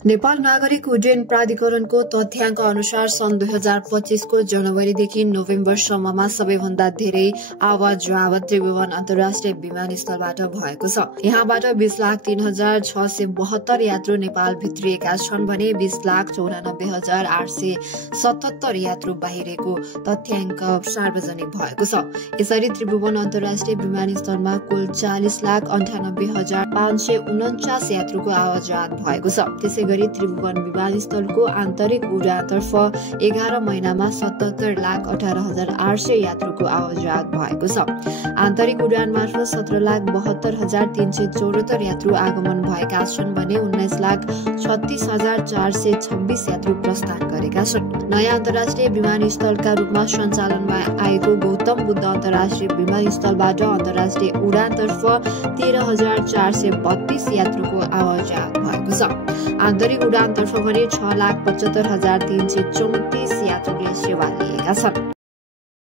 नेपाल नागरिक उड्डयन प्राधिकरणको तथ्याङ्क अनुसार सन् 2025 को जनवरीदेखि नोभेम्बरसम्ममा सबैभन्दा धेरै आवाज जावत त्रिभुवन अन्तर्राष्ट्रिय विमानस्थलबाट भएको छ। यहाँबाट 20,03,672 यात्रु नेपाल भित्रिएका छन् भने 20,94,877 यात्रु बाहिरको तथ्याङ्क सार्वजनिक भएको छ। यसरी त्रिभुवन अन्तर्राष्ट्रिय विमानस्थलमा कुल 40,98,549 यात्रुको आवाजात भएको छ। त्यसै गरी त्रिभुवन विमानस्थलको आन्तरिक उडानतर्फ 11 महिनामा 77,18,800 यात्रुको आवाजात भएको छ। आन्तरिक उडान मार्फत 17,72,374 यात्रु आगमन भएका छन् भने 19,36,426 यात्रु प्रस्थान गरेका छन्। नयाँ अन्तर्राष्ट्रिय विमानस्थलका रूपमा सञ्चालनमा आएको गौतम बुद्ध अन्तर्राष्ट्रिय विमानस्थलबाट अन्तर्राष्ट्रिय उडानतर्फ 13,432 यात्रुको आवाजात भएको छ। आन्तरिक उडानतर्फ भने 6,75,334 यात्रुले सेवा लिएका छन्।